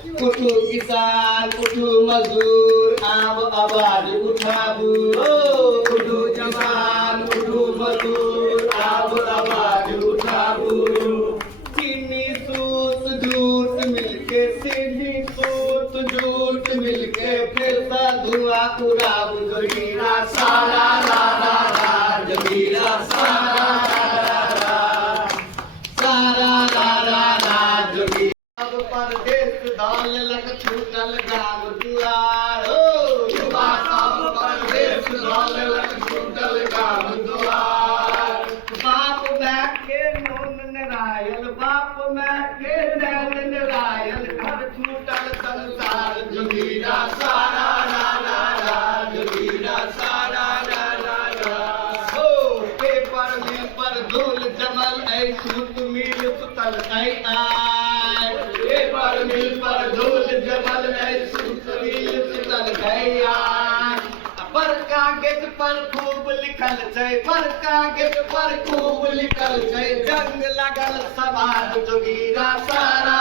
उठो किसान उठो मजदूर आब आवाज उठाबू उठो किसान उठो मजदूर आब आवाज उठाबू चीनी सूत जूट मिलके चीनी सूत जूट मिलके फिर सा धुआं उड़ाबू जमीरा सारा रा रा रा जमीरा सारा परदेश दाल लग छूटल गाम दुआर युवा सब परदेश दाल लग छूटल गाम दुआर बाप मैं के नून नारायण बाप मैं के नैन नारायण घर छूटल संसार जमीरा सारा रा रा रा जमीरा सारा रा रा रा हो पेपर मिल पर धूल जमल ऐ सूत मिल सुतल ऐ मिल पर धूल जमल में सूतरी सुतल गया पर कागज पर खूब लिखल छै पर कागज पर खूब लिखल छै जंग लगल समाज जोगीरा सारा